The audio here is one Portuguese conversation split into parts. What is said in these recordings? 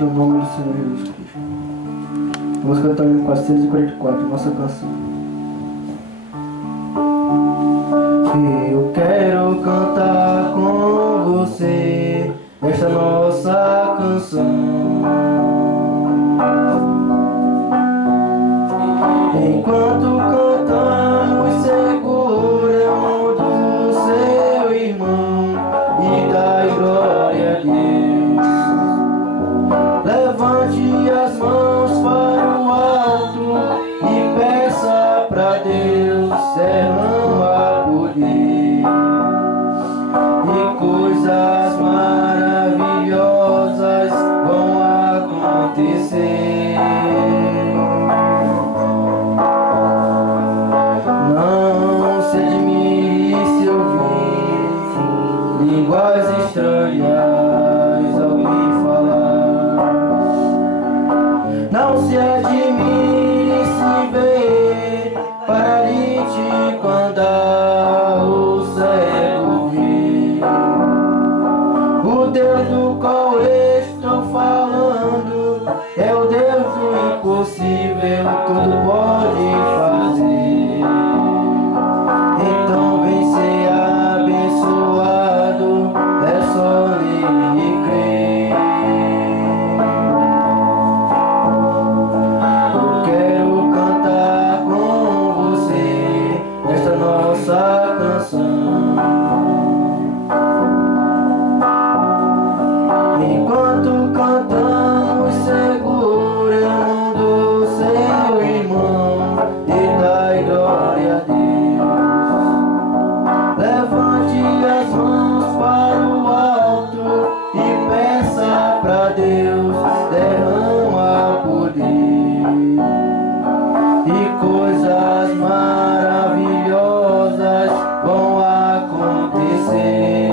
No nome do Senhor Jesus Cristo. Vamos cantar o 444, nossa canção. Eu quero cantar com você esta nossa canção. Enquanto cantamos, seguramos do seu irmão e dai glória a Deus. Levante as mãos para o alto e peça pra Deus derramar poder e coisas maravilhosas vão acontecer. Não se admire se ouvir línguas estranhas ao ouvir falar. Não se admire se ver paralítico andar, o cego ver. O Deus do qual estou falando é o Deus do impossível, tudo pode fazer. Então vem ser abençoado, é só ler e crer. Eu quero cantar com você esta nossa canção. Enquanto cantamos, seguramos do seu irmão e dai glória a Deus. Levante as mãos para o alto e peça pra Deus derrama poder e coisas maravilhosas vão acontecer.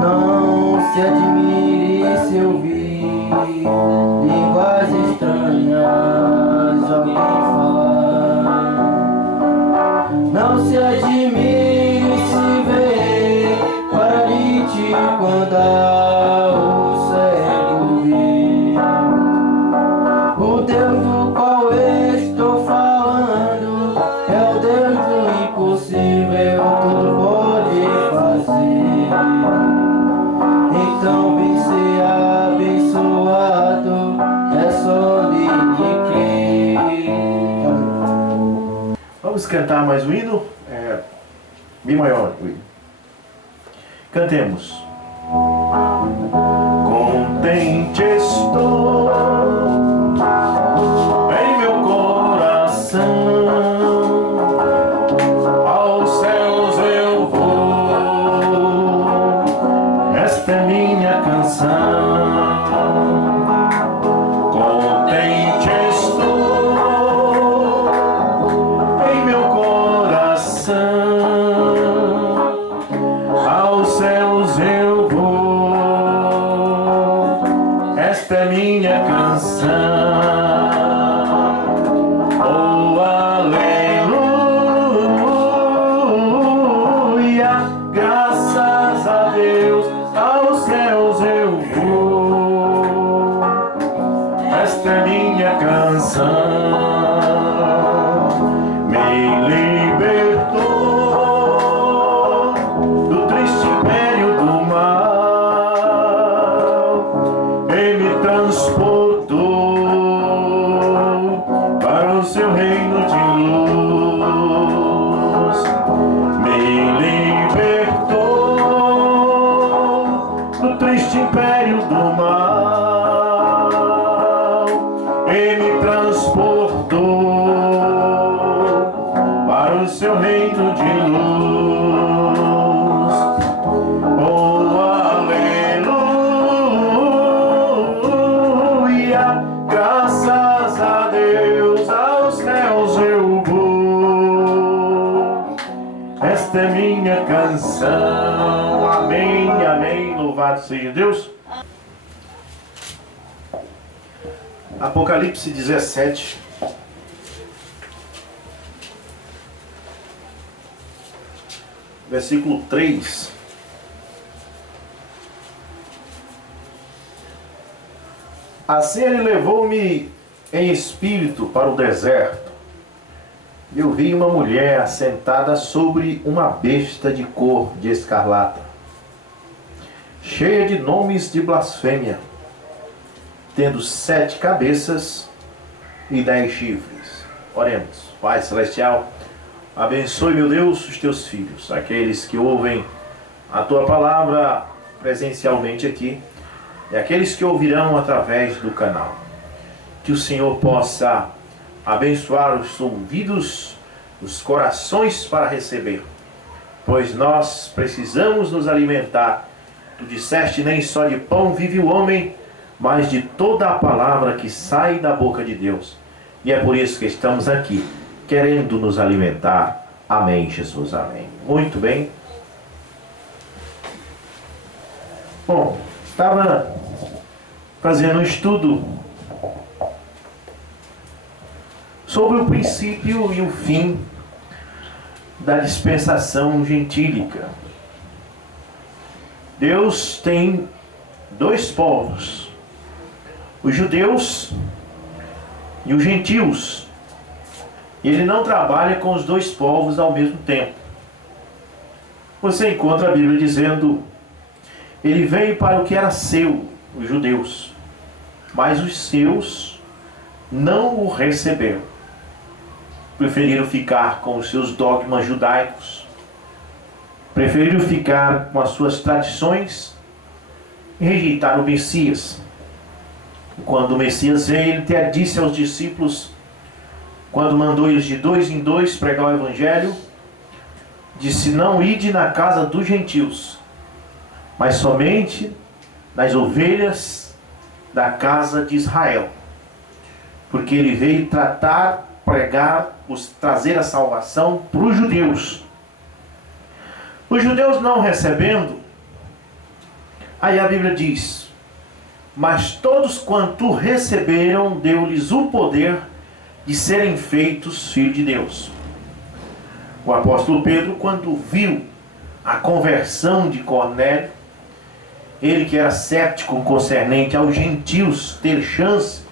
Não se admire se ouvir línguas estranhas alguém falar. Não se admire se ver paralítico andar, o cego ver. O Deus do qual estou falando é o Deus do impossível, tudo pode fazer. Então vem ser abençoado, é só lhe crer. Vamos cantar mais um hino? Mi maior, o hino. Cantemos. Contente estou em meu coração, aos céus eu vou, esta é minha canção. Contente estou em meu coração, aos céus eu vou, esta é minha canção. Oh, aleluia, graças a Deus, aos céus eu vou, esta é minha canção. Me libertou do triste império do mal e me transportou para o seu reino de luz. Me libertou do triste império do mal e me transportou para o seu reino de luz. Oh, aleluia, graças a Deus, aos céus eu vou, esta é minha canção. Amém, amém, louvado seja Deus. Apocalipse 17, versículo 3. Assim ele levou-me em espírito para o deserto. Eu vi uma mulher assentada sobre uma besta de cor de escarlata, cheia de nomes de blasfêmia, tendo 7 cabeças e 10 chifres. Oremos. Pai Celestial, abençoe, meu Deus, os teus filhos, aqueles que ouvem a tua palavra presencialmente aqui e aqueles que ouvirão através do canal. Que o Senhor possa abençoar os ouvidos, os corações para receber, pois nós precisamos nos alimentar. Tu disseste: nem só de pão vive o homem, mas de toda a palavra que sai da boca de Deus. E é por isso que estamos aqui, querendo nos alimentar. Amém, Jesus, amém. Muito bem. Bom, estava fazendo um estudo sobre o princípio e o fim da dispensação gentílica. Deus tem 2 povos, os judeus e os gentios. Ele não trabalha com os 2 povos ao mesmo tempo. Você encontra a Bíblia dizendo: ele veio para o que era seu, os judeus, mas os seus não o receberam. Preferiram ficar com os seus dogmas judaicos, preferiram ficar com as suas tradições e rejeitar o Messias. Quando o Messias veio, ele disse aos discípulos, quando mandou eles de 2 em 2 pregar o Evangelho, disse: não ide na casa dos gentios, mas somente nas ovelhas da casa de Israel. Porque ele veio tratar, pregar, trazer a salvação para os judeus. Os judeus não recebendo, aí a Bíblia diz: mas todos quanto receberam, deu-lhes o poder de serem feitos filhos de Deus. O apóstolo Pedro, quando viu a conversão de Cornélio, ele que era cético concernente aos gentios ter chance,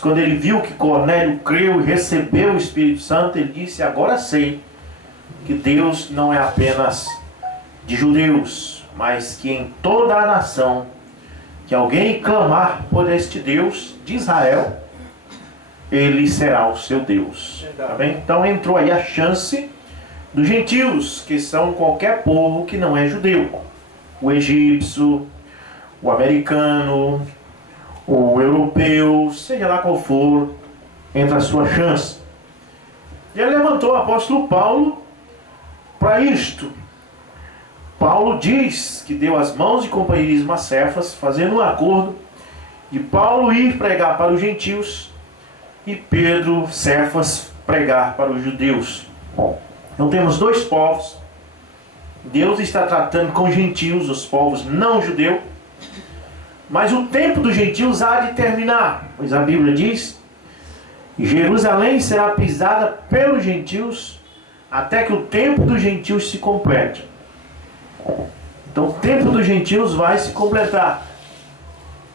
quando ele viu que Cornélio creu e recebeu o Espírito Santo, ele disse: agora sei que Deus não é apenas de judeus, mas que em toda a nação, que alguém clamar por este Deus de Israel, ele será o seu Deus. Tá bem? Então entrou aí a chance dos gentios, que são qualquer povo que não é judeu. O egípcio, o americano, o europeu, seja lá qual for, entra a sua chance. E ele levantou o apóstolo Paulo para isto. Paulo diz que deu as mãos de companheirismo a Cefas, fazendo um acordo de Paulo ir pregar para os gentios e Pedro, Cefas, pregar para os judeus. Então temos 2 povos. Deus está tratando com gentios, os povos não judeus, mas o tempo dos gentios há de terminar, pois a Bíblia diz: Jerusalém será pisada pelos gentios até que o tempo dos gentios se complete. Então o tempo dos gentios vai se completar,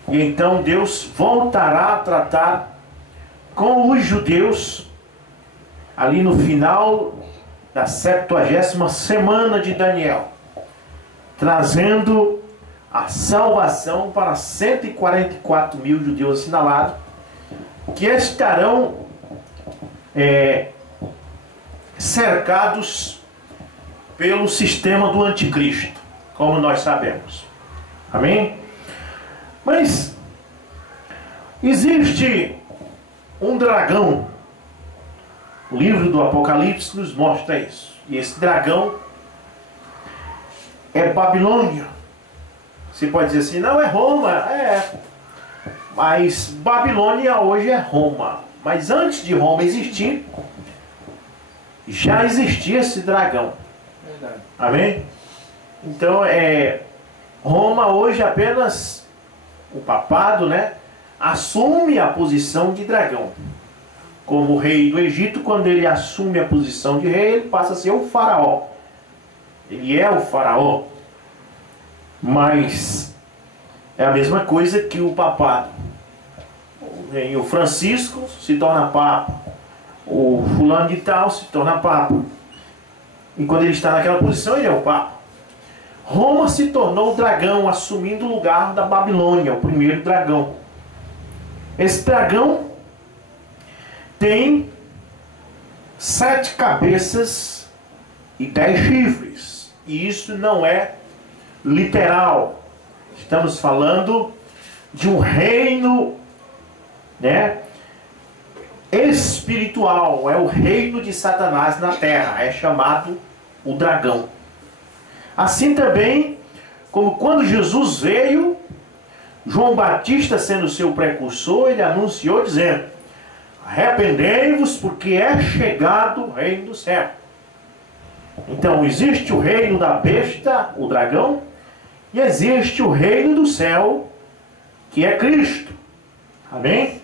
e então Deus voltará a tratar com os judeus ali no final da 70ª semana de Daniel, trazendo a salvação para 144 mil judeus assinalados, que estarão cercados pelo sistema do anticristo, como nós sabemos. Amém? Mas existe um dragão. O livro do Apocalipse nos mostra isso. E esse dragão é Babilônia. Você pode dizer assim: não, é Roma. Mas Babilônia hoje é Roma. Mas antes de Roma existir, já existia esse dragão. Verdade. Amém? Então Roma hoje apenas o papado, né, assume a posição de dragão. Como o rei do Egito, quando ele assume a posição de rei, ele passa a ser o faraó. Ele é o faraó. Mas É a mesma coisa que o papado. O Francisco se torna papa, o fulano de tal se torna papa, e quando ele está naquela posição ele é o papa. Roma se tornou o dragão, assumindo o lugar da Babilônia, o primeiro dragão. Esse dragão tem 7 cabeças e 10 chifres, e isso não é literal. Estamos falando de um reino, né, espiritual. É o reino de Satanás na terra, é chamado o dragão. Assim também como quando Jesus veio, João Batista, sendo seu precursor, ele anunciou dizendo: arrependei-vos, porque é chegado o reino do céu. Então existe o reino da besta, o dragão, e existe o reino do céu, que é Cristo. Amém?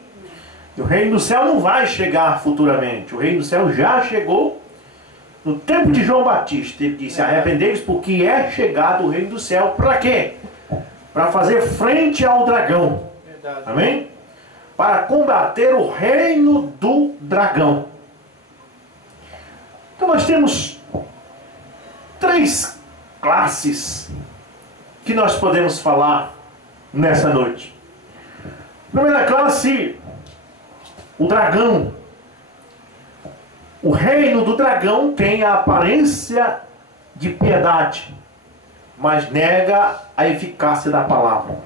E o reino do céu não vai chegar futuramente. O reino do céu já chegou no tempo de João Batista. Ele disse: arrependei-vos, porque é chegado o reino do céu. Para quê? Para fazer frente ao dragão. Verdade. Amém? Para combater o reino do dragão. Então nós temos 3 classes que nós podemos falar nessa noite. Primeira classe, o dragão. O reino do dragão tem a aparência de piedade, mas nega a eficácia da palavra.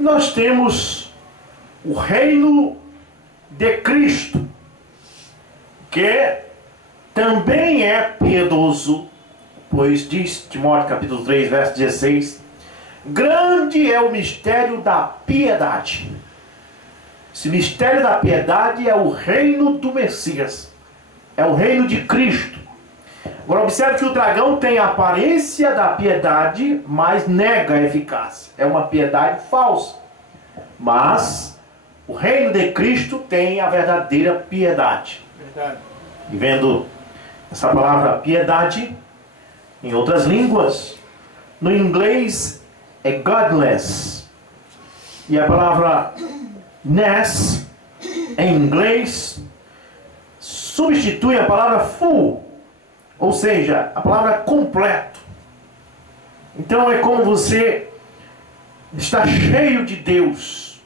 Nós temos o reino de Cristo, que também é piedoso, pois diz Timóteo capítulo 3, verso 16, grande é o mistério da piedade. Esse mistério da piedade é o reino do Messias, é o reino de Cristo. Agora observe que o dragão tem a aparência da piedade, mas nega a eficácia. É uma piedade falsa. Mas o reino de Cristo tem a verdadeira piedade. Verdade. E vendo essa palavra piedade em outras línguas, no inglês é godless, e a palavra ness em inglês substitui a palavra full, ou seja, a palavra completo. Então é como você está cheio de Deus,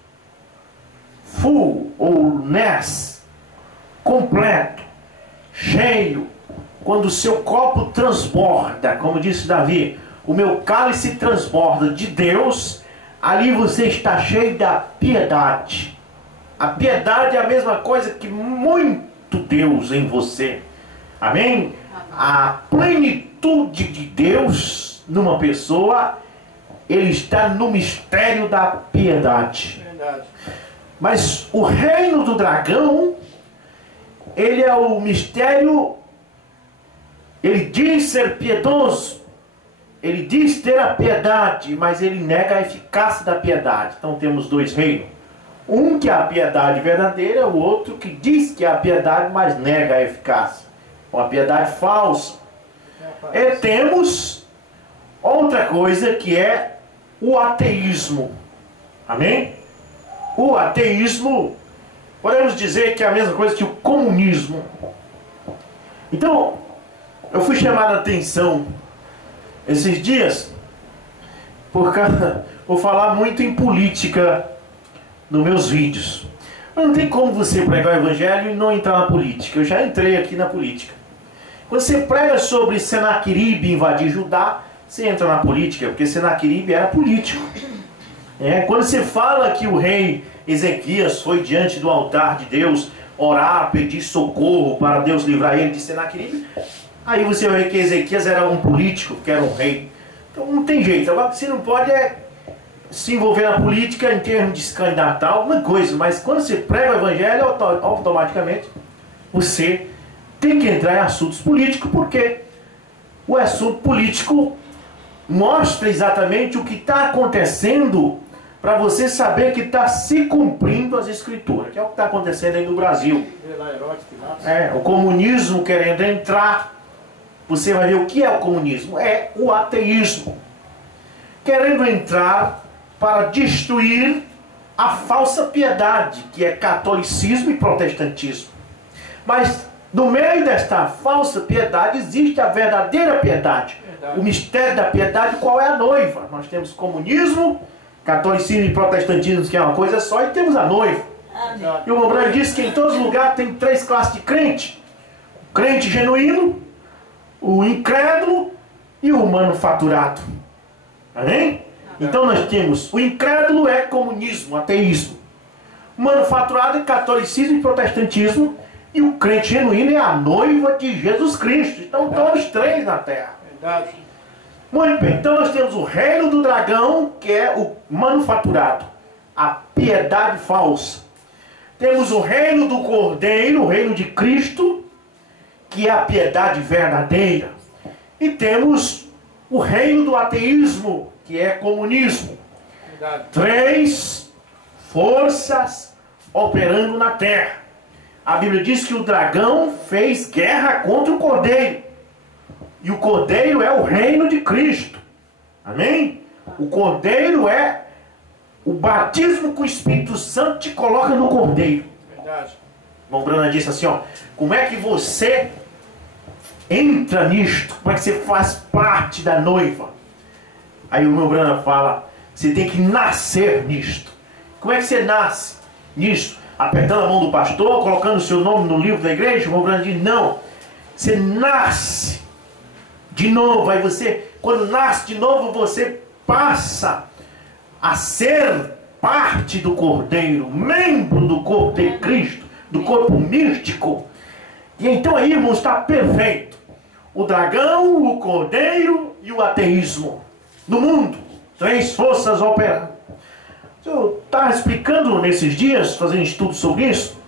full ou ness, completo, cheio. Quando o seu copo transborda, como disse Davi, o meu cálice transborda de Deus, ali você está cheio da piedade. A piedade é a mesma coisa que muito Deus em você. Amém? A plenitude de Deus numa pessoa, ele está no mistério da piedade. Verdade. Mas o reino do dragão, ele é o mistério. Ele diz ser piedoso, ele diz ter a piedade, mas ele nega a eficácia da piedade. Então temos 2 reinos. Um que é a piedade verdadeira, o outro que diz que é a piedade, mas nega a eficácia. Uma piedade falsa. E temos outra coisa que é o ateísmo. Amém? O ateísmo, podemos dizer que é a mesma coisa que o comunismo. Então, eu fui chamado a atenção esses dias por falar muito em política nos meus vídeos. Mas não tem como você pregar o evangelho e não entrar na política. Eu já entrei aqui na política. Quando você prega sobre Senaqueribe invadir Judá, você entra na política, porque Senaqueribe era político. Quando você fala que o rei Ezequias foi diante do altar de Deus orar, pedir socorro para Deus livrar ele de Senaqueribe, aí você vai ver que Ezequias era um político, que era um rei. Então não tem jeito. Agora você não pode se envolver na política em termos de se candidatar, alguma coisa. Mas quando você prega o evangelho, automaticamente você tem que entrar em assuntos políticos, porque o assunto político mostra exatamente o que está acontecendo, para você saber que está se cumprindo as escrituras, que é o que está acontecendo aí no Brasil. O comunismo querendo entrar. Você vai ver o que é o comunismo. É o ateísmo querendo entrar para destruir a falsa piedade, que é catolicismo e protestantismo. Mas no meio desta falsa piedade existe a verdadeira piedade. O mistério da piedade, qual é a noiva? Nós temos comunismo, catolicismo e protestantismo, que é uma coisa só, e temos a noiva. E o Mobrano disse que em todos os lugares tem 3 classes de crente: o crente genuíno, o incrédulo e o manufaturado. Amém? Então nós temos: o incrédulo é comunismo, ateísmo; o manufaturado é catolicismo e protestantismo; e o crente genuíno é a noiva de Jesus Cristo. Então estão os 3 na terra. Muito bem, então nós temos o reino do dragão, que é o manufaturado, a piedade falsa. Temos o reino do cordeiro, o reino de Cristo, que é a piedade verdadeira. E temos o reino do ateísmo, que é comunismo. 3 forças operando na terra. A Bíblia diz que o dragão fez guerra contra o cordeiro. E o cordeiro é o reino de Cristo. Amém? O cordeiro é o batismo com o Espírito Santo, te coloca no cordeiro. Verdade. O irmão Brana disse assim, ó: como é que você entra nisto? Como é que você faz parte da noiva? Aí o irmão Brana fala: você tem que nascer nisto. Como é que você nasce nisto? Apertando a mão do pastor, colocando o seu nome no livro da igreja? O irmão Brana diz: não. Você nasce de novo. Aí você, quando nasce de novo, você passa a ser parte do cordeiro, membro do corpo de Cristo, do corpo místico. E então aí, irmãos, está perfeito. O dragão, o cordeiro e o ateísmo no mundo. 3 forças operando. Eu estava explicando nesses dias, fazendo estudo sobre isso,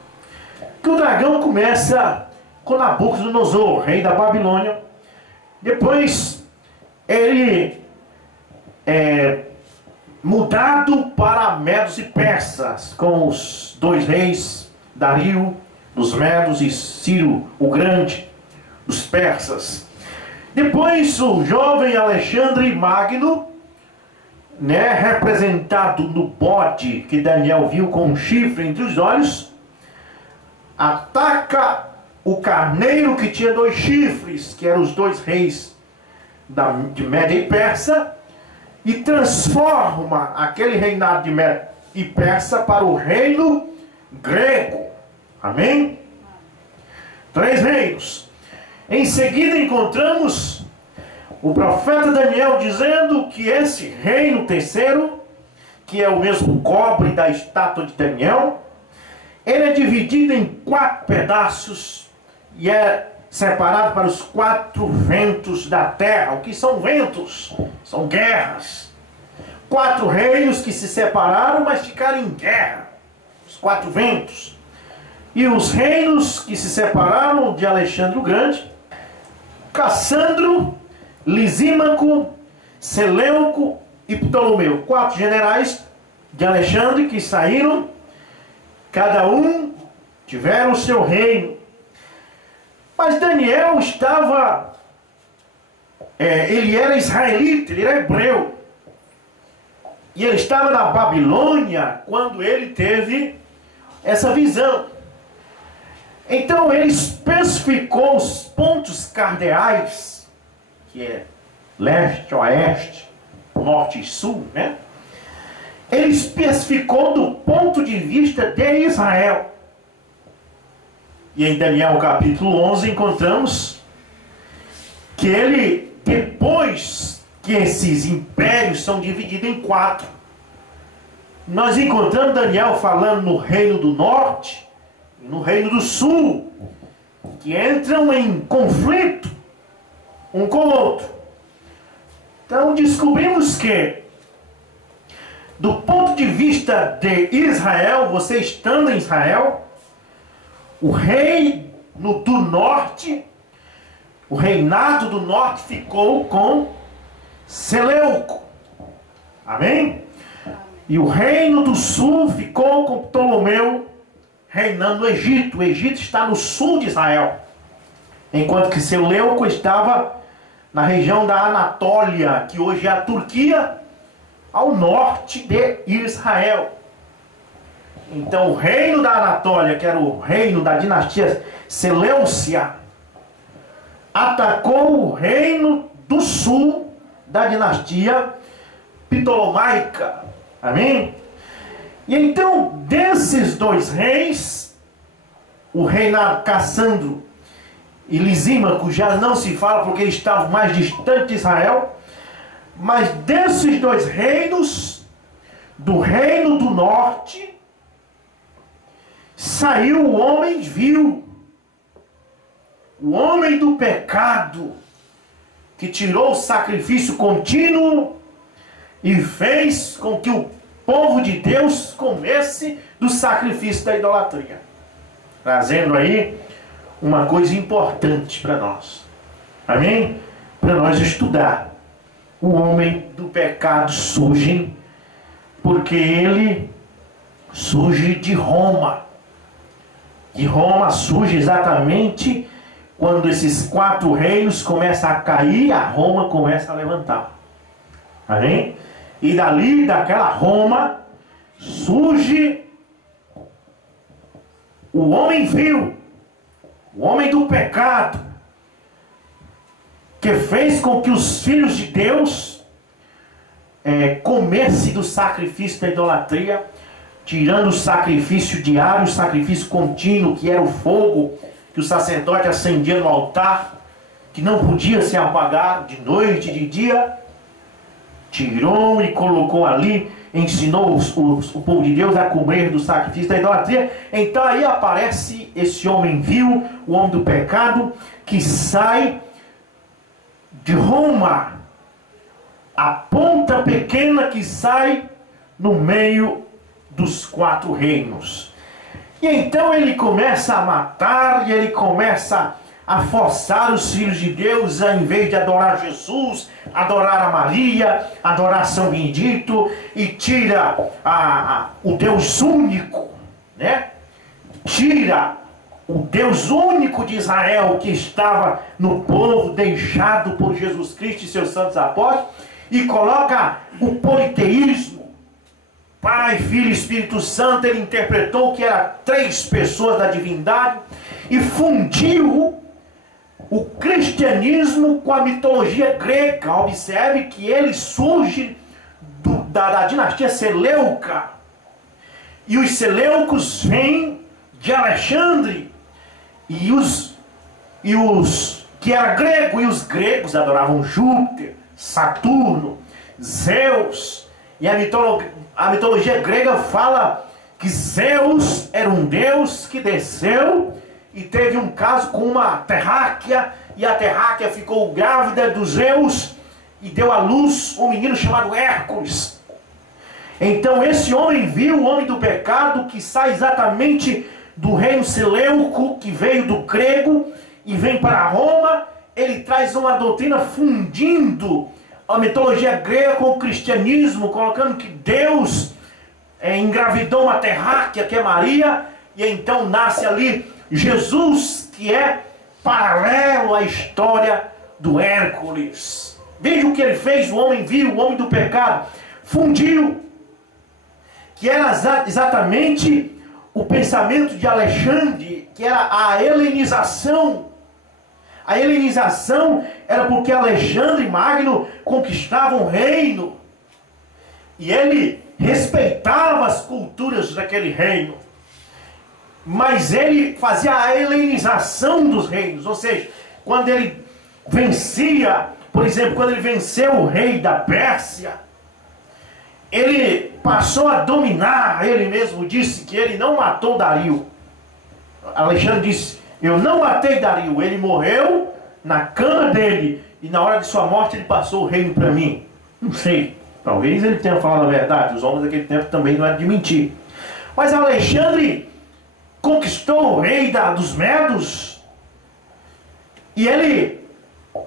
que o dragão começa com Nabucodonosor, rei da Babilônia. Depois ele é mudado para Medos e Persas, com os 2 reis, Dario dos Medos e Ciro o Grande dos persas. Depois o jovem Alexandre Magno, representado no bode que Daniel viu com um chifre entre os olhos, ataca o carneiro que tinha 2 chifres, que eram os 2 reis de Média e Persa, e transforma aquele reinado de Média e Persa para o reino grego. Amém? 3 reinos. Em seguida encontramos o profeta Daniel dizendo que esse reino terceiro, que é o mesmo cobre da estátua de Daniel, ele é dividido em 4 pedaços e é separado para os 4 ventos da terra. O que são ventos? São guerras. 4 reinos que se separaram, mas ficaram em guerra. Os 4 ventos. E os reinos que se separaram de Alexandre o Grande: Cassandro, Lisímaco, Seleuco e Ptolomeu. 4 generais de Alexandre que saíram, cada um tiveram o seu reino. Mas Daniel estava, ele era israelita, ele era hebreu. E ele estava na Babilônia quando ele teve essa visão. Então ele especificou os pontos cardeais, que é leste, oeste, norte e sul, Ele especificou do ponto de vista de Israel. E em Daniel capítulo 11 encontramos que ele, depois que esses impérios são divididos em 4, nós encontramos Daniel falando no reino do norte e no reino do sul, que entram em conflito um com o outro. Então descobrimos que, do ponto de vista de Israel, você estando em Israel, o rei do norte, o reinado do norte ficou com Seleuco. Amém? E o reino do sul ficou com Ptolomeu, reinando no Egito. O Egito está no sul de Israel, enquanto que Seleuco estava na região da Anatólia, que hoje é a Turquia, ao norte de Israel. Então o reino da Anatólia, que era o reino da dinastia Seleucia, atacou o reino do sul da dinastia Ptolomaica. Amém? E então, desses dois reis, o reinado Cassandro e Lisímaco já não se fala porque eles estavam mais distantes de Israel, mas desses dois reinos, do reino do norte, saiu o homem vil, o homem do pecado, que tirou o sacrifício contínuo e fez com que o povo de Deus comesse do sacrifício da idolatria. Trazendo aí uma coisa importante para nós. Amém? Para nós estudar. O homem do pecado surge porque ele surge de Roma. De Roma surge exatamente quando esses 4 reinos começam a cair, a Roma começa a levantar. Amém? E dali, daquela Roma, surge o homem vil, o homem do pecado, que fez com que os filhos de Deus comessem do sacrifício da idolatria, tirando o sacrifício diário, o sacrifício contínuo, que era o fogo que o sacerdote acendia no altar, que não podia ser apagado de noite e de dia. Tirou e colocou ali, ensinou o povo de Deus a comer do sacrifício da idolatria. Então aí aparece esse homem vil, o homem do pecado, que sai de Roma, a ponta pequena que sai no meio dos 4 reinos. E então ele começa a matar, e ele começa a forçar os filhos de Deus a, em vez de adorar Jesus, adorar a Maria, adorar São Benedito, e tira o Deus único, né? Tira o Deus único de Israel, que estava no povo deixado por Jesus Cristo e seus santos apóstolos, e coloca o politeísmo, Pai, Filho e Espírito Santo. Ele interpretou que eram 3 pessoas da divindade e fundiu o cristianismo com a mitologia grega. Observe que ele surge da dinastia Seleuca. E os Seleucos vêm de Alexandre. E os que era grego, e os gregos adoravam Júpiter, Saturno, Zeus. E a mitologia grega fala que Zeus era um deus que desceu e teve um caso com uma terráquea, e a terráquea ficou grávida dos Zeus e deu à luz um menino chamado Hércules. Então esse homem viu, o homem do pecado, que sai exatamente do reino Seleuco, que veio do grego e vem para Roma. Ele traz uma doutrina fundindo a mitologia grega com o cristianismo, colocando que Deus engravidou uma terráquea, que é Maria, e então nasce ali Jesus, que é paralelo à história do Hércules. Veja o que ele fez, o homem vil, o homem do pecado. Fundiu, que era exatamente o pensamento de Alexandre, que era a helenização. A helenização era porque Alexandre Magno conquistava um reino, e ele respeitava as culturas daquele reino, mas ele fazia a helenização dos reinos. Ou seja, quando ele vencia, por exemplo, quando ele venceu o rei da Pérsia, ele passou a dominar. Ele mesmo disse que ele não matou Dario. Alexandre disse: eu não matei Dario, ele morreu na cama dele, e na hora de sua morte ele passou o reino para mim. Não sei, talvez ele tenha falado a verdade. Os homens daquele tempo também não eram de mentir. Mas Alexandre conquistou o rei dos Medos, e ele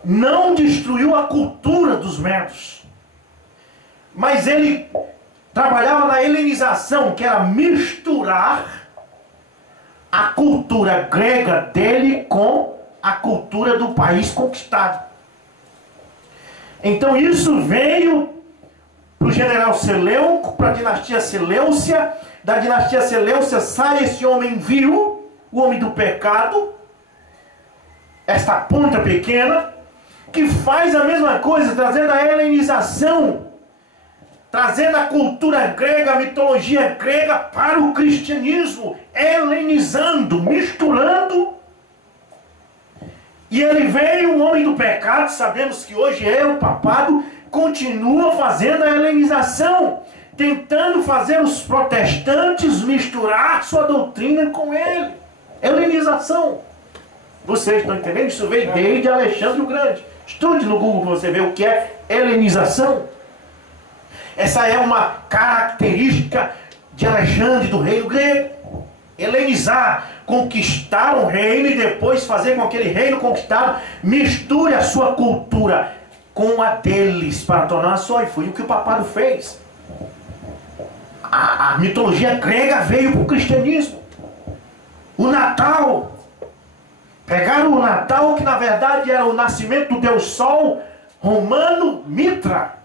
não destruiu a cultura dos Medos, mas ele trabalhava na helenização, que era misturar a cultura grega dele com a cultura do país conquistado. Então isso veio para o general Seleuco, para a dinastia Seleucia. Da dinastia Seleucia sai esse homem vil, o homem do pecado, esta ponta pequena, que faz a mesma coisa, trazendo a helenização, trazendo a cultura grega, a mitologia grega para o cristianismo, helenizando, misturando. E ele veio, o homem do pecado, sabemos que hoje é o papado, continua fazendo a helenização, tentando fazer os protestantes misturar sua doutrina com ele. Helenização. Vocês estão entendendo? Isso veio desde Alexandre o Grande. Estude no Google para você ver o que é helenização. Essa é uma característica de Alexandre, do reino grego. Helenizar, conquistar um reino e depois fazer com que aquele reino conquistado misture a sua cultura com a deles para tornar só. E foi o que o papado fez. A mitologia grega veio para o cristianismo. O Natal. Pegaram o Natal, que na verdade era o nascimento do Deus Sol romano, Mitra,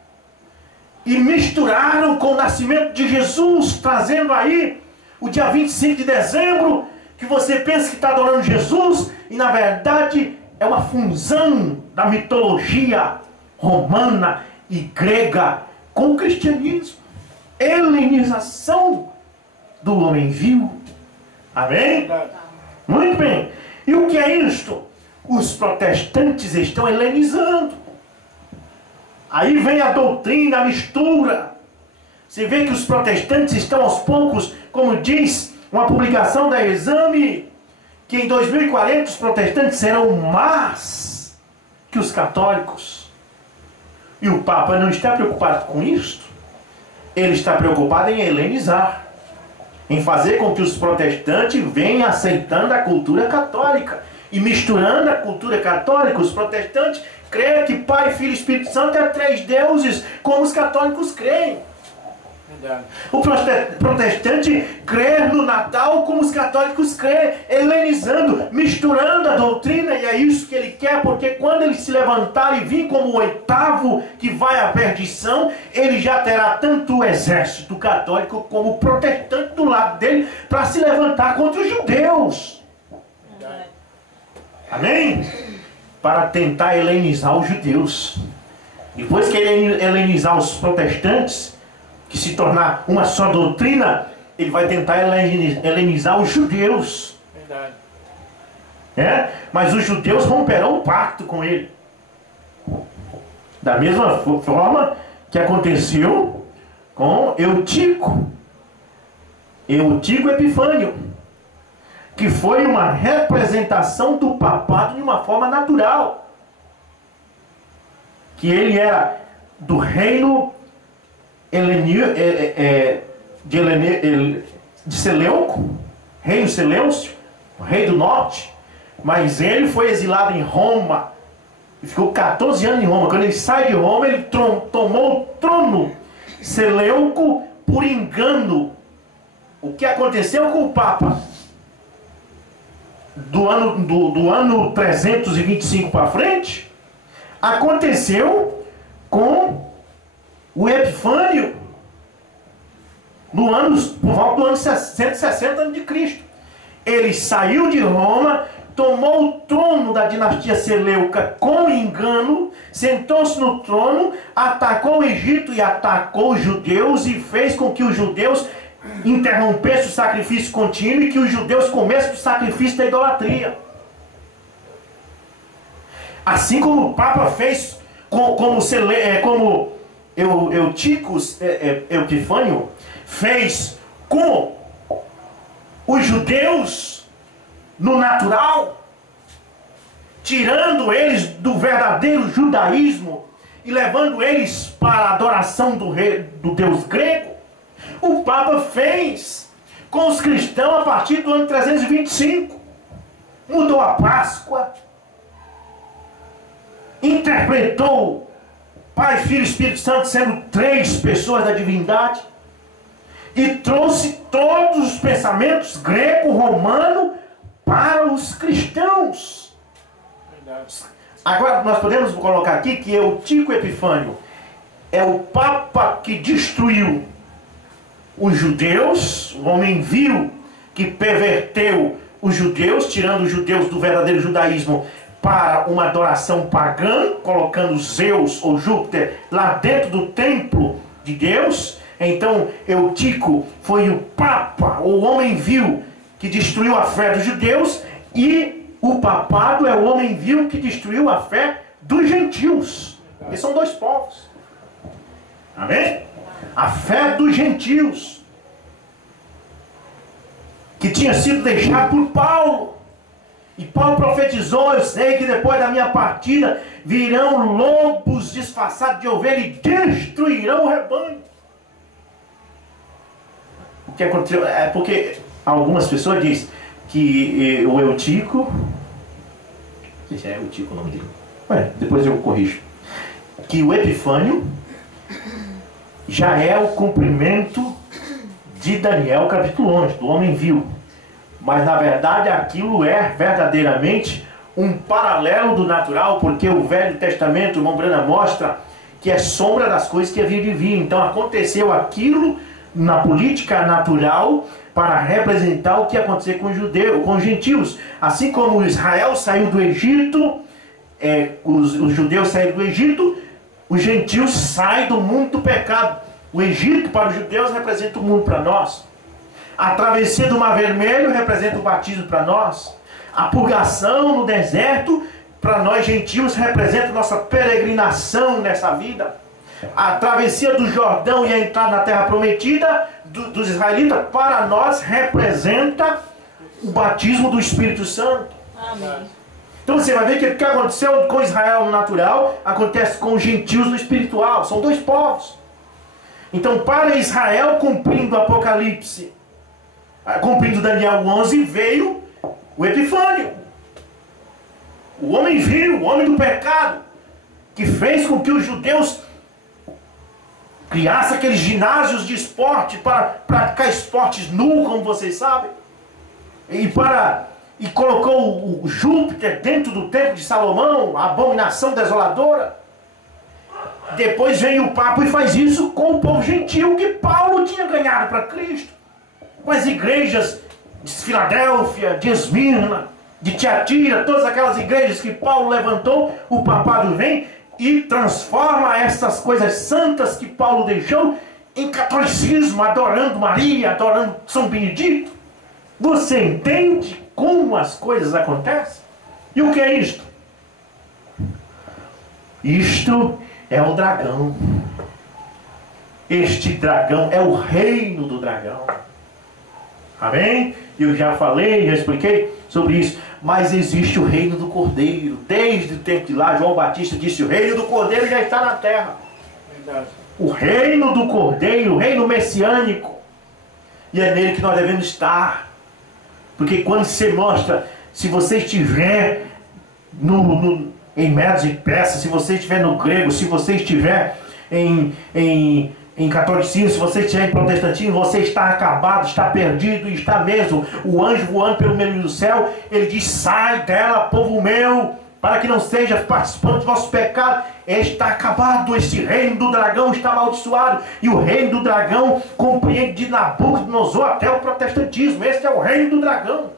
e misturaram com o nascimento de Jesus, trazendo aí o dia 25 de dezembro, que você pensa que está adorando Jesus, e na verdade é uma fusão da mitologia romana e grega com o cristianismo. Helenização do homem vil. Amém? Muito bem. E o que é isto? Os protestantes estão helenizando. Aí vem a doutrina, a mistura. Você vê que os protestantes estão aos poucos, como diz uma publicação da Exame, que em 2040 os protestantes serão mais que os católicos. E o Papa não está preocupado com isto. Ele está preocupado em helenizar, em fazer com que os protestantes venham aceitando a cultura católica. E misturando a cultura católica, os protestantes creem que Pai, Filho e Espírito Santo é 3 deuses, como os católicos creem. Verdade. O protestante crê no Natal como os católicos creem, helenizando, misturando a doutrina, e é isso que ele quer, porque quando ele se levantar e vir como o 8º que vai à perdição, ele já terá tanto o exército católico como o protestante do lado dele para se levantar contra os judeus. Verdade. Amém? Para tentar helenizar os judeus. Depois que ele helenizar os protestantes, que se tornar uma só doutrina, ele vai tentar helenizar os judeus. Verdade. É? Mas os judeus romperão o pacto com ele. Da mesma forma que aconteceu com Eutico Epifânio, que foi uma representação do papado de uma forma natural. Que ele era do reino de Seleuco, reino Seleucio, o rei do norte, mas ele foi exilado em Roma e ficou 14 anos em Roma. Quando ele sai de Roma, ele tomou o trono Seleuco por engano. O que aconteceu com o Papa do ano 325 para frente aconteceu com o Epifânio por volta do ano 160 a.C. Ele saiu de Roma, tomou o trono da dinastia Seleuca com engano, sentou-se no trono, atacou o Egito e atacou os judeus e fez com que os judeus interrompessem o sacrifício contínuo e que os judeus comessem o sacrifício da idolatria. Assim como o Papa fez como Eutico Epifânio fez com os judeus no natural, tirando eles do verdadeiro judaísmo e levando eles para a adoração do Deus grego. O Papa fez com os cristãos a partir do ano 325. Mudou a Páscoa, interpretou Pai, Filho e Espírito Santo sendo 3 pessoas da divindade, e trouxe todos os pensamentos greco-romano para os cristãos. Verdade. Agora nós podemos colocar aqui que Eutico Epifânio é o Papa que destruiu os judeus, o homem vil que perverteu os judeus, tirando os judeus do verdadeiro judaísmo para uma adoração pagã, colocando Zeus ou Júpiter lá dentro do templo de Deus. Então Eutico foi o Papa, o homem vil que destruiu a fé dos judeus, e o papado é o homem vil que destruiu a fé dos gentios. Eles são dois povos. Amém? A fé dos gentios, que tinha sido deixada por Paulo. E Paulo profetizou: eu sei que depois da minha partida virão lobos disfarçados de ovelha e destruirão o rebanho. O que aconteceu? É porque algumas pessoas dizem que o Eutico... Não sei se é Eutico o nome dele. Olha, depois eu corrijo. Que o Epifânio já é o cumprimento de Daniel capítulo 11, do homem vil. Mas na verdade aquilo é verdadeiramente um paralelo do natural, porque o Velho Testamento, o irmão Branham mostra que é sombra das coisas que havia de vir. Então aconteceu aquilo na política natural para representar o que ia acontecer com os gentios. Assim como Israel saiu do Egito, os judeus saíram do Egito, os gentios saem do mundo do pecado. O Egito para os judeus representa o mundo para nós. A travessia do Mar Vermelho representa o batismo para nós. A purgação no deserto, para nós gentios, representa nossa peregrinação nessa vida. A travessia do Jordão e a entrada na terra prometida dos israelitas, para nós, representa o batismo do Espírito Santo. Amém. Então você vai ver que o que aconteceu com Israel no natural, acontece com os gentios no espiritual. São dois povos. Então, para Israel, cumprindo o Apocalipse, cumprindo Daniel 11, veio o Epifânio. O homem vil, o homem do pecado, que fez com que os judeus criassem aqueles ginásios de esporte para praticar esportes nu, como vocês sabem. E colocou o Júpiter dentro do templo de Salomão, a abominação desoladora. Depois vem o Papa e faz isso com o povo gentil que Paulo tinha ganhado para Cristo. Com as igrejas de Filadélfia, de Esmirna, de Tiatira, todas aquelas igrejas que Paulo levantou, o papado vem e transforma essas coisas santas que Paulo deixou em catolicismo, adorando Maria, adorando São Benedito. Você entende como as coisas acontecem? E o que é isto? Isto é o dragão. Este dragão é o reino do dragão. Amém? Eu já falei, já expliquei sobre isso. Mas existe o reino do Cordeiro. Desde o tempo de lá, João Batista disse: o reino do Cordeiro já está na terra. Verdade. O reino do Cordeiro, o reino messiânico. E é nele que nós devemos estar. Porque quando você mostra, se você estiver em métodos e peças, se você estiver no grego, se você estiver em catolicismo, se você estiver em protestantismo, você está acabado, está perdido, e está mesmo. O anjo voando pelo meio do céu, ele diz: sai dela, povo meu, para que não seja participante dos vossos pecados. Está acabado, este reino do dragão está amaldiçoado. E o reino do dragão compreende de Nabucodonosor até o protestantismo. Este é o reino do dragão.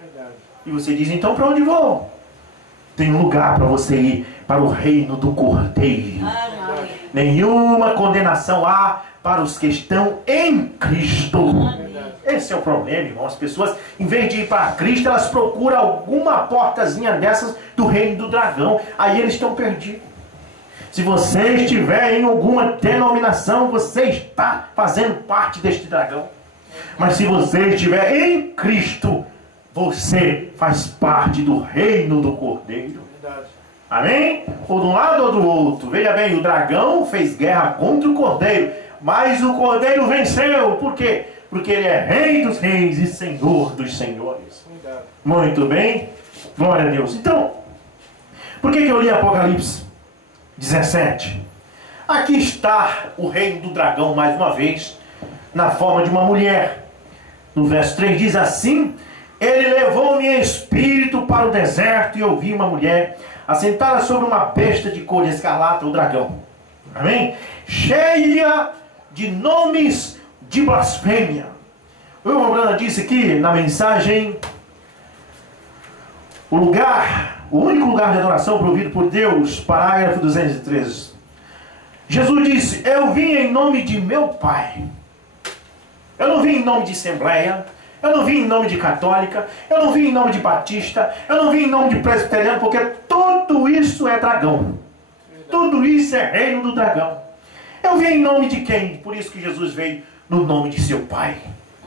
Verdade. E você diz: então para onde vou? Tem um lugar para você ir, para o reino do Cordeiro. Amém. Nenhuma condenação há para os que estão em Cristo. Amém. Esse é o problema, irmão. As pessoas, em vez de ir para Cristo, elas procuram alguma portazinha dessas do reino do dragão. Aí eles estão perdidos. Se você estiver em alguma denominação, você está fazendo parte deste dragão. Mas se você estiver em Cristo, você faz parte do reino do Cordeiro. Verdade. Amém? Ou de um lado ou do outro. Veja bem, o dragão fez guerra contra o Cordeiro, mas o Cordeiro venceu. Por quê? Porque ele é rei dos reis e senhor dos senhores. Verdade. Muito bem. Glória a Deus. Então, por que eu li Apocalipse 17? Aqui está o reino do dragão mais uma vez, na forma de uma mulher. No verso 3 diz assim: ele levou-me em espírito para o deserto, e eu vi uma mulher assentada sobre uma besta de cor de escarlata, o dragão. Amém? Cheia de nomes de blasfêmia. O irmão Branham disse aqui na mensagem: o único lugar de adoração provido por Deus, parágrafo 213. Jesus disse: eu vim em nome de meu Pai. Eu não vim em nome de Assembleia, eu não vim em nome de Católica, eu não vim em nome de Batista, eu não vim em nome de Presbiteriano, porque tudo isso é dragão. Tudo isso é reino do dragão. Eu vim em nome de quem? Por isso que Jesus veio no nome de seu Pai.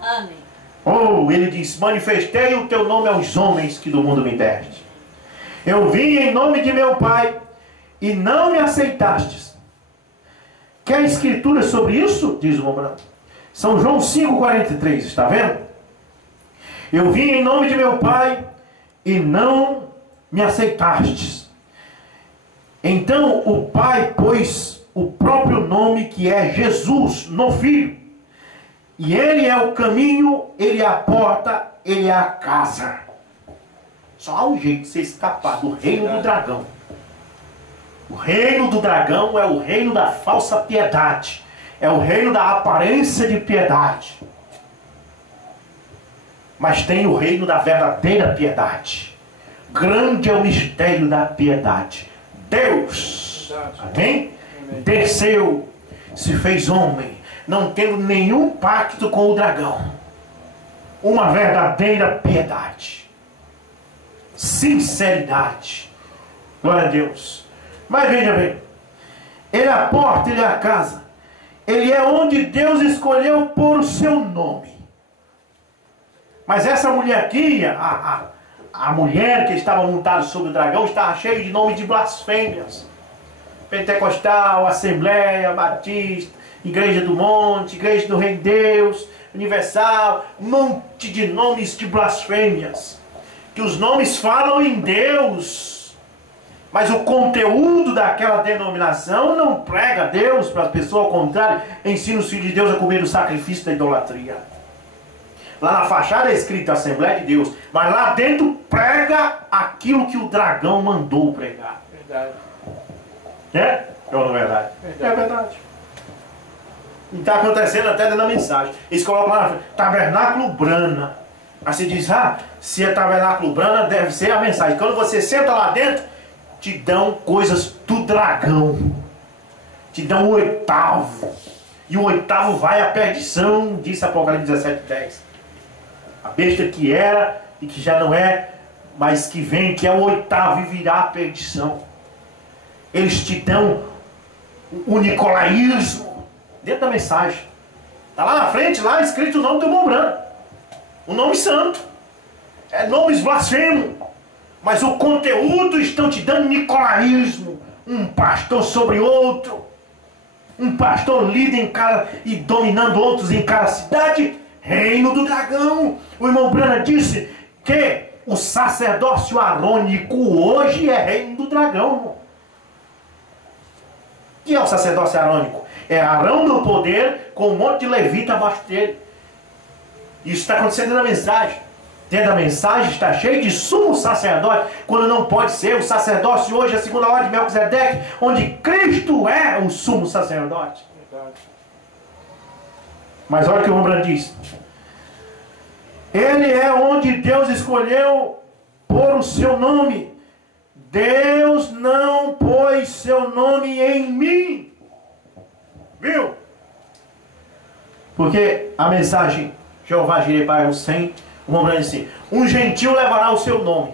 Amém. Oh, ele disse: manifestei o teu nome aos homens que do mundo me deste. Eu vim em nome de meu Pai e não me aceitastes. Quer escritura sobre isso? Diz o irmão. São João 5,43, está vendo? Eu vim em nome de meu Pai e não me aceitastes. Então o Pai pôs o próprio nome, que é Jesus, no Filho. E Ele é o caminho, Ele é a porta, Ele é a casa. Só há um jeito de você escapar do reino do dragão. O reino do dragão é o reino da falsa piedade. É o reino da aparência de piedade. Mas tem o reino da verdadeira piedade. Grande é o mistério da piedade. Deus, amém? Desceu, se fez homem, não tendo nenhum pacto com o dragão. Uma verdadeira piedade. Sinceridade. Glória a Deus. Mas veja bem, Ele é a porta, Ele é a casa. Ele é onde Deus escolheu pôr o seu nome. Mas essa mulher aqui, a mulher que estava montada sobre o dragão, estava cheia de nome de blasfêmias. Pentecostal, Assembleia, Batista, Igreja do Monte, Igreja do Reino de Deus, Universal, um monte de nomes de blasfêmias. Que os nomes falam em Deus, mas o conteúdo daquela denominação não prega Deus para as pessoas, ao contrário, ensina os filhos de Deus a comer o sacrifício da idolatria. Lá na fachada é escrito Assembleia de Deus, mas lá dentro prega aquilo que o dragão mandou pregar. Verdade. É? Ou não é verdade? Verdade. É verdade. E está acontecendo até dentro da mensagem. Eles colocam lá na frente, Tabernáculo Brana. Aí você diz: se é Tabernáculo Brana, deve ser a mensagem. Quando você senta lá dentro, te dão coisas do dragão. Te dão o oitavo. E o oitavo vai à perdição, disse Apocalipse 17:10. A besta que era e que já não é, mas que vem, que é o oitavo, e virá à perdição. Eles te dão o nicolaísmo dentro da mensagem. Está lá na frente, lá escrito o nome do irmão Branham. O nome santo. É nomes blasfemos. Mas o conteúdo estão te dando nicolaísmo. Um pastor sobre outro. Um pastor líder e dominando outros em cada cidade. Reino do dragão. O irmão Branham disse que o sacerdócio arônico hoje é reino do dragão, irmão. O que é o sacerdócio arônico? É Arão no poder com um monte de levita abaixo dele. Isso está acontecendo na mensagem. Dentro da mensagem está cheio de sumo sacerdote, quando não pode ser. O sacerdócio hoje é a segunda ordem de Melquisedeque, onde Cristo é o sumo sacerdote. Verdade. Mas olha o que o Rembrandt diz. Ele é onde Deus escolheu pôr o seu nome. Deus não pôs seu nome em mim. Viu? Porque a mensagem Jeová Jireh para 100, o Rembrandt diz assim: um gentil levará o seu nome.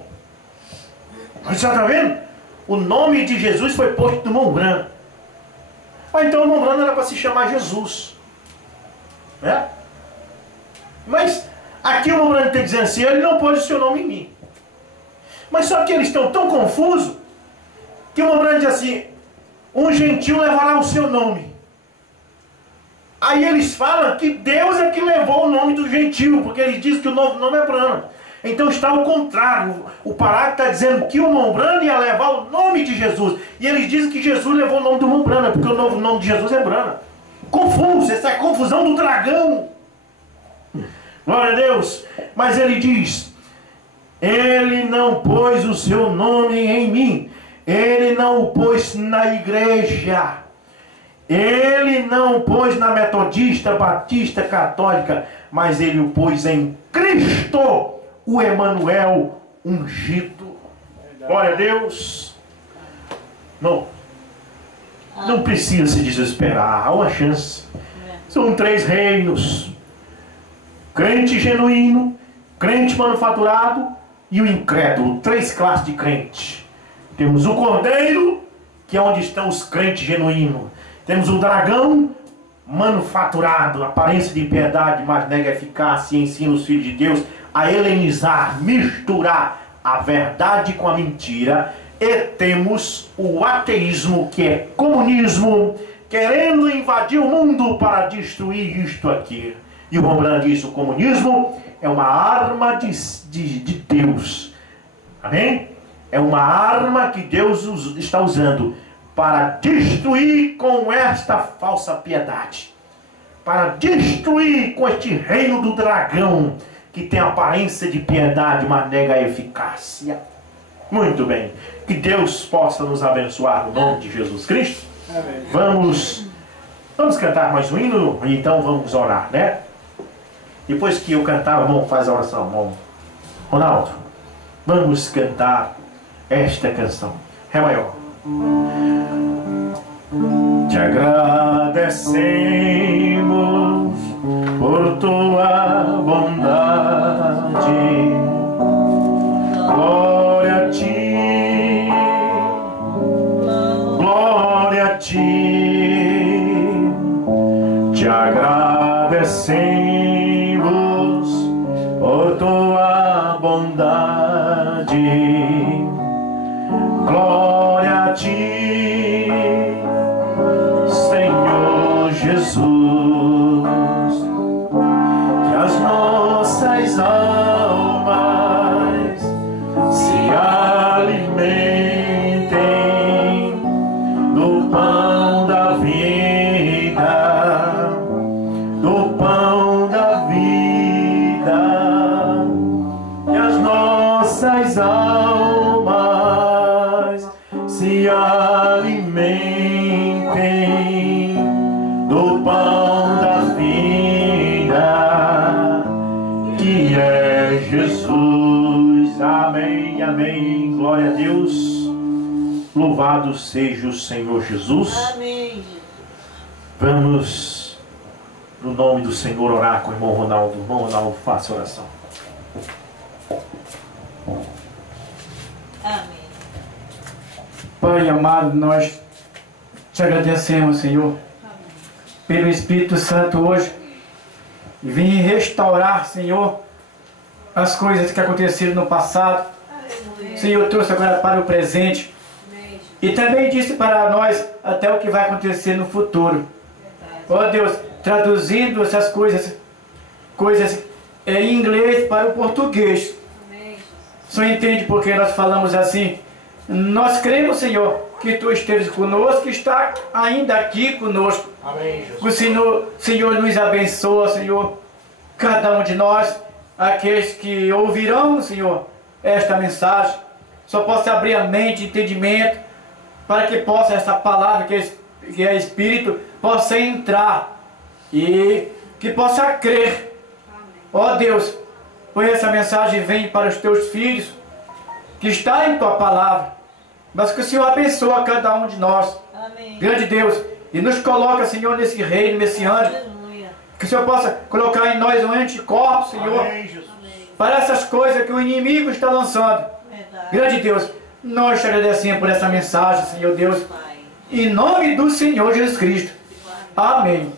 Mas você está vendo? O nome de Jesus foi posto no Rembrandt. Então o Rembrandt era para se chamar Jesus. Né? Mas aqui o Rembrandt está dizendo assim: ele não pôs o seu nome em mim. Mas só que eles estão tão confusos que o Rembrandt diz assim: um gentil levará o seu nome. Aí eles falam que Deus é que levou o nome do gentil, porque eles dizem que o novo nome é Branham. Então está ao contrário. O parágrafo está dizendo que o irmão Branham ia levar o nome de Jesus. E eles dizem que Jesus levou o nome do irmão Branham, porque o novo nome de Jesus é Branham. Confuso, essa é a confusão do dragão. Glória a Deus. Mas ele diz: ele não pôs o seu nome em mim. Ele não o pôs na igreja. Ele não pôs na metodista, batista, católica, mas ele o pôs em Cristo, o Emanuel ungido. Glória a Deus. Não precisa se desesperar, há uma chance. São 3 reinos: crente genuíno, crente manufaturado e o incrédulo. 3 classes de crente. Temos o cordeiro, que é onde estão os crentes genuínos. Temos o dragão manufaturado, aparência de impiedade, mas nega a eficácia e ensina os filhos de Deus a helenizar, misturar a verdade com a mentira. E temos o ateísmo, que é comunismo, querendo invadir o mundo para destruir isto aqui. E o Rembrandt diz: o comunismo é uma arma de Deus. Amém? É uma arma que Deus está usando para destruir com esta falsa piedade, para destruir com este reino do dragão, que tem aparência de piedade, mas nega a eficácia. Muito bem. Que Deus possa nos abençoar no nome de Jesus Cristo. Amém. Vamos cantar mais um hino e então vamos orar, né? Depois que eu cantar, vamos fazer a oração. Vamos. Ronaldo, vamos cantar esta canção. Ré maior. Te agradecemos por tua bondade. Glória a ti, glória a ti. Te agradecemos por tua bondade. Glória a ti, Senhor Jesus. Que as nossas almas se alimentem do pão da vida, do pão da vida. Que as nossas almas se alimentem do pão da vida, que é Jesus. Amém, amém. Glória a Deus. Louvado seja o Senhor Jesus. Amém. Vamos, no nome do Senhor, orar com o irmão Ronaldo. Irmão Ronaldo, faça a oração. Amém. Pai amado, nós te agradecemos, Senhor, pelo Espírito Santo hoje, e vim restaurar, Senhor, as coisas que aconteceram no passado. Aleluia. Senhor, trouxe agora para o presente, Amém. e também disse para nós até o que vai acontecer no futuro. Ó Deus, traduzindo essas coisas em inglês para o português. Amém. O Senhor entende porque nós falamos assim? Nós cremos, Senhor, que Tu estejas conosco, que está ainda aqui conosco. Amém, Jesus. O Senhor nos abençoa, Senhor, cada um de nós, aqueles que ouvirão, Senhor, esta mensagem, só possa abrir a mente, entendimento, para que possa essa palavra que é Espírito, possa entrar e que possa crer. Ó Deus, pois essa mensagem vem para os Teus filhos, que está em Tua palavra, mas que o Senhor abençoa cada um de nós. Amém. Grande Deus, e nos coloca, Senhor, nesse reino messiânico, Aleluia. que o Senhor possa colocar em nós um anticorpo, Senhor, Amém, Jesus. para essas coisas que o inimigo está lançando. Verdade. Grande Deus, nós te agradecemos por essa mensagem, Senhor Deus, Pai. em nome do Senhor Jesus Cristo. Amém.